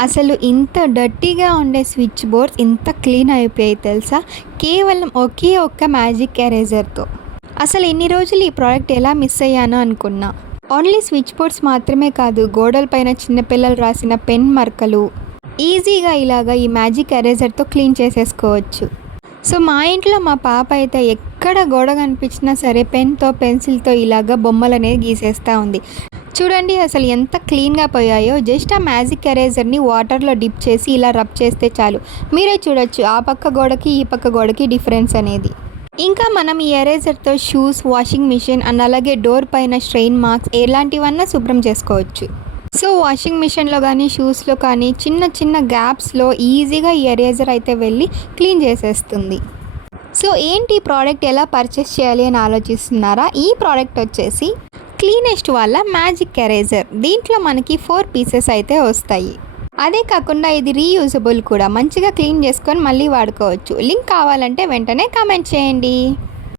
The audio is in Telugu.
అసలు ఇంత డర్టీగా ఉండే స్విచ్ బోర్డ్స్ ఇంత క్లీన్ అయిపోయాయి తెలుసా? కేవలం ఒకే ఒక్క మ్యాజిక్ ఎరేజర్‌తో. అసలు ఇన్ని రోజులు ఈ ప్రోడక్ట్ ఎలా మిస్ అయ్యానో అనుకున్నా. ఓన్లీ స్విచ్ బోర్డ్స్ మాత్రమే కాదు, గోడలపైన చిన్న పిల్లలు రాసిన పెన్ మరకలు ఈజీగా ఇలాగా ఈ మ్యాజిక్ ఎరేజర్‌తో క్లీన్ చేసేసుకోవచ్చు. సో మా ఇంట్లో మా పాప అయితే ఎక్కడ గోడ కనిపించినా సరే పెన్‌తో, పెన్సిల్‌తో ఇలాగా బొమ్మలనేవి గీసేస్తా ఉంది. చూడండి అసలు ఎంత క్లీన్‌గా పోయాయో. జస్ట్ ఆ మ్యాజిక్ ఎరేజర్‌ని వాటర్‌లో డిప్ చేసి ఇలా రబ్ చేస్తే చాలు. మీరే చూడొచ్చు ఆ పక్క గోడకి, ఈ పక్క గోడకి డిఫరెన్స్ అనేది. ఇంకా మనం ఈ ఎరేజర్‌తో షూస్, వాషింగ్ మిషన్ అండ్ అలాగే డోర్ పైన స్ట్రెయిన్ మార్క్స్ ఎలాంటివన్నా శుభ్రం చేసుకోవచ్చు. సో వాషింగ్ మిషన్‌లో కానీ, షూస్‌లో కానీ చిన్న చిన్న గ్యాప్స్‌లో ఈజీగా ఈ ఎరేజర్ అయితే వెళ్ళి క్లీన్ చేసేస్తుంది. సో ఏంటి ఈ ప్రోడక్ట్ ఎలా పర్చేస్ చేయాలి అని ఆలోచిస్తున్నారా? ఈ ప్రోడక్ట్ వచ్చేసి క్లీనెస్ట్ వాళ్ళ మ్యాజిక్ ఎరేజర్. దీంట్లో మనకి 4 పీసెస్ అయితే వస్తాయి. అదే కాకుండా ఇది రీయూజబుల్ కూడా. మంచిగా క్లీన్ చేసుకొని మళ్ళీ వాడుకోవచ్చు. లింక్ కావాలంటే వెంటనే కామెంట్ చేయండి.